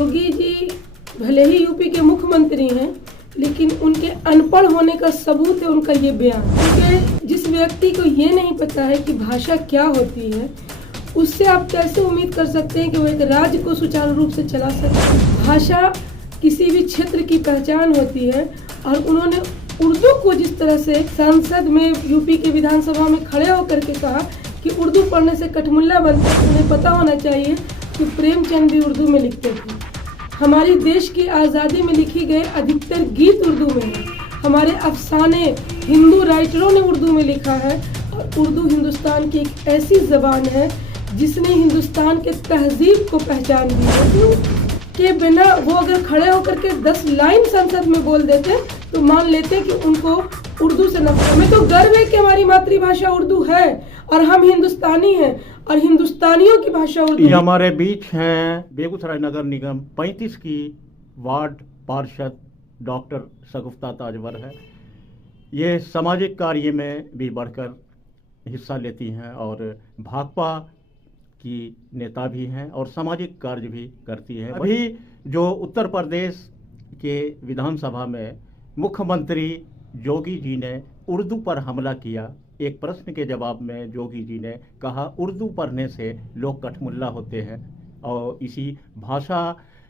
योगी जी भले ही यूपी के मुख्यमंत्री हैं, लेकिन उनके अनपढ़ होने का सबूत है उनका ये बयान। क्योंकि जिस व्यक्ति को ये नहीं पता है कि भाषा क्या होती है, उससे आप कैसे उम्मीद कर सकते हैं कि वो एक राज्य को सुचारू रूप से चला सकते हैं। भाषा किसी भी क्षेत्र की पहचान होती है और उन्होंने उर्दू को जिस तरह से संसद में यूपी के विधानसभा में खड़े होकर के कहा कि उर्दू पढ़ने से कठमुल्ला बनता है, उन्हें पता होना चाहिए कि प्रेमचंद भी उर्दू में लिखते थे। हमारी देश की आज़ादी में लिखी गए अधिकतर गीत उर्दू में हैं। हमारे अफसाने हिंदू राइटरों ने उर्दू में लिखा है और उर्दू हिंदुस्तान की एक ऐसी ज़बान है जिसने हिंदुस्तान के तहजीब को पहचान दी है। के बिना वो अगर खड़े होकर के 10 लाइन संसद में बोल देते तो मान लेते कि उनको उर्दू से नफरत। हमें तो गर्व है कि हमारी मातृभाषा उर्दू है और हम हिंदुस्तानी हैं और हिंदुस्तानियों की भाषा उर्दू। ये हमारे बीच हैं बेगूसराय नगर निगम 35 की वार्ड पार्षद डॉक्टर शगुफ्ता ताजवर है। ये सामाजिक कार्य में भी बढ़कर हिस्सा लेती हैं और भाकपा की नेता भी हैं और सामाजिक कार्य भी करती है। अभी जो उत्तर प्रदेश के विधानसभा में मुख्यमंत्री योगी जी ने उर्दू पर हमला किया, एक प्रश्न के जवाब में योगी जी ने कहा उर्दू पढ़ने से लोग कठमुल्ला होते हैं और इसी भाषा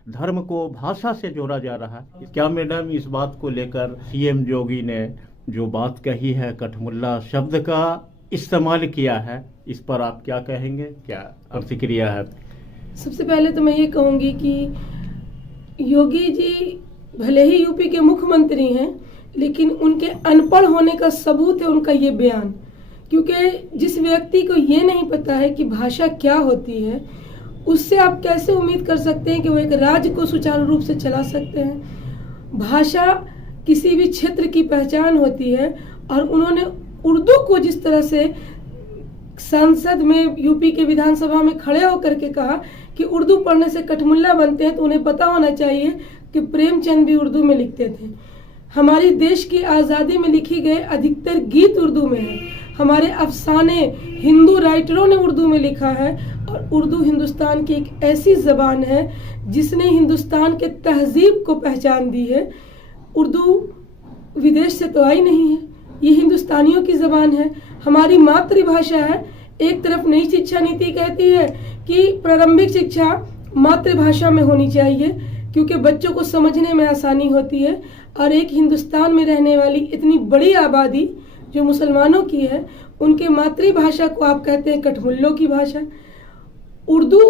धर्म को भाषा से जोड़ा जा रहा है। क्या मैडम इस बात को लेकर सीएम योगी ने जो बात कही है, कठमुल्ला शब्द का इस्तेमाल किया है, इस पर आप क्या कहेंगे, क्या प्रतिक्रिया है? सबसे पहले तो मैं ये कहूँगी कि योगी जी भले ही यूपी के मुख्यमंत्री हैं, लेकिन उनके अनपढ़ होने का सबूत है उनका ये बयान। क्योंकि जिस व्यक्ति को ये नहीं पता है कि भाषा क्या होती है, उससे आप कैसे उम्मीद कर सकते हैं कि वो एक राज्य को सुचारू रूप से चला सकते हैं। भाषा किसी भी क्षेत्र की पहचान होती है और उन्होंने उर्दू को जिस तरह से संसद में यूपी के विधानसभा में खड़े होकर के कहा कि उर्दू पढ़ने से कठमुल्ला बनते हैं, तो उन्हें पता होना चाहिए कि प्रेमचंद भी उर्दू में लिखते थे। हमारी देश की आज़ादी में लिखी गए अधिकतर गीत उर्दू में हैं। हमारे अफसाने हिंदू राइटरों ने उर्दू में लिखा है और उर्दू हिंदुस्तान की एक ऐसी ज़बान है जिसने हिंदुस्तान के तहजीब को पहचान दी है। उर्दू विदेश से तो आई नहीं है, ये हिंदुस्तानियों की ज़बान है, हमारी मातृभाषा है। एक तरफ नई शिक्षा नीति कहती है कि प्रारंभिक शिक्षा मातृभाषा में होनी चाहिए क्योंकि बच्चों को समझने में आसानी होती है, और एक हिंदुस्तान में रहने वाली इतनी बड़ी आबादी जो मुसलमानों की है, उनके मातृभाषा को आप कहते हैं कठमुल्लों की भाषा। उर्दू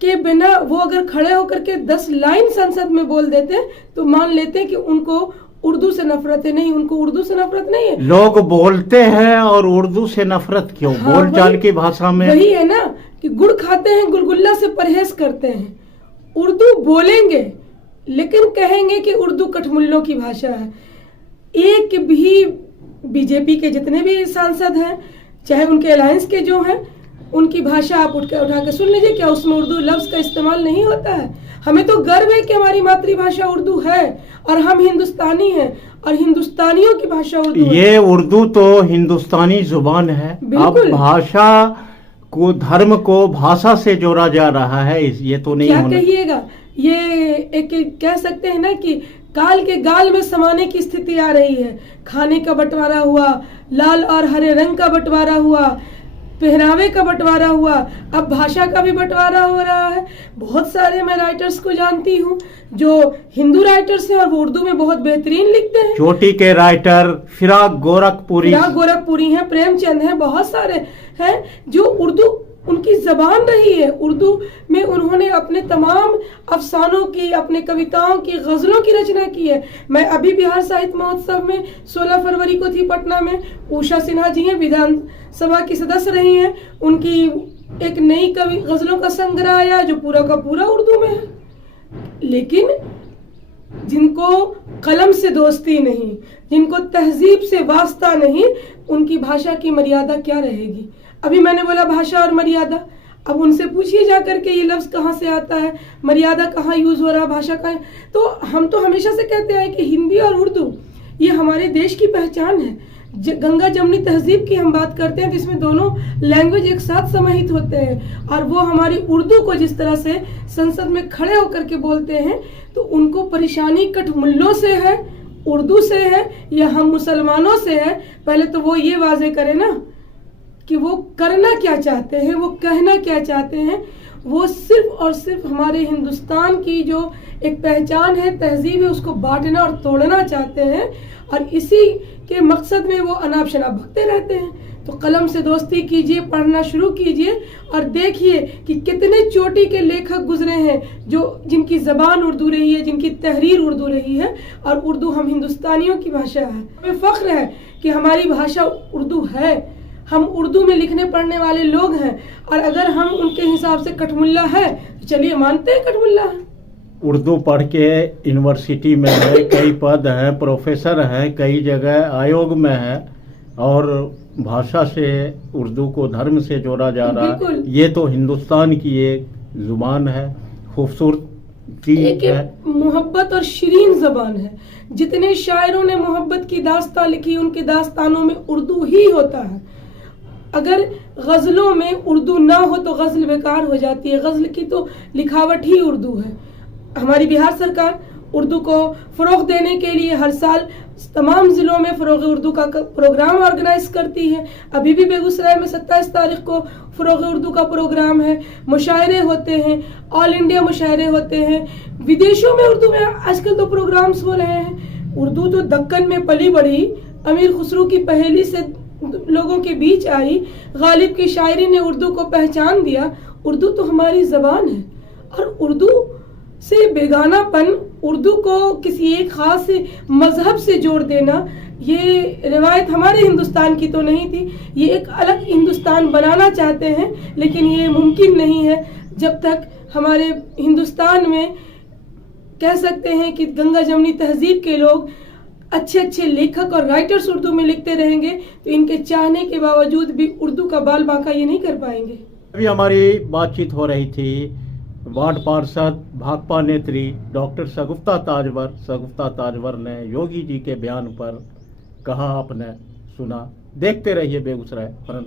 के बिना वो अगर खड़े होकर के 10 लाइन संसद में बोल देते तो मान लेते कि उनको उर्दू से नफरत है। नहीं, उनको उर्दू से नफरत नहीं है। लोग बोलते हैं और उर्दू से नफरत क्यों? हाँ, बोलचाल की भाषा में वही है ना कि गुड़ खाते हैं गुलगुल्ला से परहेज करते हैं। उर्दू बोलेंगे लेकिन कहेंगे कि उर्दू कठमुल्लों की भाषा है। एक भी बीजेपी के जितने भी सांसद हैं, चाहे उनके अलायंस के जो हैं, उनकी भाषा आप उठा के सुन लीजिए, क्या उसमें उर्दू लफ्ज का इस्तेमाल नहीं होता है? हमें तो गर्व है कि हमारी मातृभाषा उर्दू है और हम हिंदुस्तानी हैं और हिंदुस्तानियों की भाषा उर्दू है। ये उर्दू तो हिंदुस्तानी जुबान है। अब भाषा को धर्म को भाषा से जोड़ा जा रहा है, ये तो नहीं क्या होना। कहिएगा, ये एक कह सकते हैं ना कि काल के गाल में समाने की स्थिति आ रही है। खाने का बंटवारा हुआ, लाल और हरे रंग का बंटवारा हुआ, पहनावे का बंटवारा हुआ, अब भाषा का भी बंटवारा हो रहा है। बहुत सारे मैं राइटर्स को जानती हूँ जो हिंदू राइटर्स हैं और वो उर्दू में बहुत बेहतरीन लिखते हैं। चोटी के राइटर फिराक गोरखपुरी हैं, प्रेमचंद हैं, बहुत सारे हैं जो उर्दू उनकी जबान रही है। उर्दू में उन्होंने अपने तमाम अफसानों की, अपने कविताओं की, गजलों की रचना की है। मैं अभी बिहार साहित्य महोत्सव में 16 फरवरी को थी पटना में, उषा सिन्हा जी हैं, विधानसभा की सदस्य रही हैं, उनकी एक नई कवि गजलों का संग्रह आया जो पूरा का पूरा उर्दू में है। लेकिन जिनको कलम से दोस्ती नहीं, जिनको तहजीब से वास्ता नहीं, उनकी भाषा की मर्यादा क्या रहेगी? अभी मैंने बोला भाषा और मर्यादा, अब उनसे पूछिए जाकर के ये लफ्ज कहाँ से आता है, मर्यादा कहाँ यूज हो रहा, भाषा कहाँ। तो हम तो हमेशा से कहते हैं कि हिंदी और उर्दू ये हमारे देश की पहचान है। गंगा जमुनी तहजीब की हम बात करते हैं तो इसमें दोनों लैंग्वेज एक साथ समाहित होते हैं, और वो हमारी उर्दू को जिस तरह से संसद में खड़े होकर के बोलते हैं, तो उनको परेशानी कठमुल्लों से है, उर्दू से है, या हम मुसलमानों से है। पहले तो वो ये वाजे करें ना कि वो करना क्या चाहते हैं, वो कहना क्या चाहते हैं। वो सिर्फ और सिर्फ हमारे हिंदुस्तान की जो एक पहचान है, तहजीब है, उसको बांटना और तोड़ना चाहते हैं, और इसी के मकसद में वो अनाप शनाप भगते रहते हैं। तो कलम से दोस्ती कीजिए, पढ़ना शुरू कीजिए, और देखिए कि कितने चोटी के लेखक गुजरे हैं जो जिनकी ज़बान उर्दू रही है, जिनकी तहरीर उर्दू रही है, और उर्दू हम हिंदुस्तानियों की भाषा है। हमें फ़ख्र है कि हमारी भाषा उर्दू है, हम उर्दू में लिखने पढ़ने वाले लोग हैं, और अगर हम उनके हिसाब से कठमुल्ला है तो चलिए मानते हैं कठमुल्ला है। उर्दू पढ़ के यूनिवर्सिटी में है, कई पद हैं, प्रोफेसर हैं, कई जगह आयोग में है, और भाषा से उर्दू को धर्म से जोड़ा जा रहा है। ये तो हिंदुस्तान की एक जुबान है, खूबसूरती है, मोहब्बत और शीरीन जबान है। जितने शायरों ने मोहब्बत की दास्तां लिखी, उनके दास्तानों में उर्दू ही होता है। अगर गज़लों में उर्दू ना हो तो गज़ल बेकार हो जाती है। गज़ल की तो लिखावट ही उर्दू है। हमारी बिहार सरकार उर्दू को फ़रोग़ देने के लिए हर साल तमाम ज़िलों में फ़रोग़ उर्दू का प्रोग्राम ऑर्गेनाइज करती है। अभी भी बेगूसराय में 27 तारीख को फ़रोग़ उर्दू का प्रोग्राम है। मुशायरे होते हैं, ऑल इंडिया मुशायरे होते हैं। विदेशों में उर्दू में आजकल तो प्रोग्राम्स हो रहे हैं। उर्दू तो दक्कन में पली बढ़ी, अमीर खुसरो की पहेली से लोगों के बीच आई, गालिब की शायरी ने उर्दू को पहचान दिया। उर्दू तो हमारी ज़बान है, और उर्दू से बेगानापन, उर्दू को किसी एक ख़ास मज़हब से जोड़ देना, ये रिवायत हमारे हिंदुस्तान की तो नहीं थी। ये एक अलग हिंदुस्तान बनाना चाहते हैं, लेकिन ये मुमकिन नहीं है जब तक हमारे हिंदुस्तान में कह सकते हैं कि गंगा जमुनी तहजीब के लोग अच्छे अच्छे लेखक और राइटर्स उर्दू में लिखते रहेंगे, तो इनके चाहने के बावजूद भी उर्दू का बाल बांका ये नहीं कर पाएंगे। अभी हमारी बातचीत हो रही थी वार्ड पार्षद भाकपा नेत्री डॉक्टर शगुफ्ता ताजवर ने योगी जी के बयान पर कहा, आपने सुना। देखते रहिए बेगूसराय फ्रंटलाइन।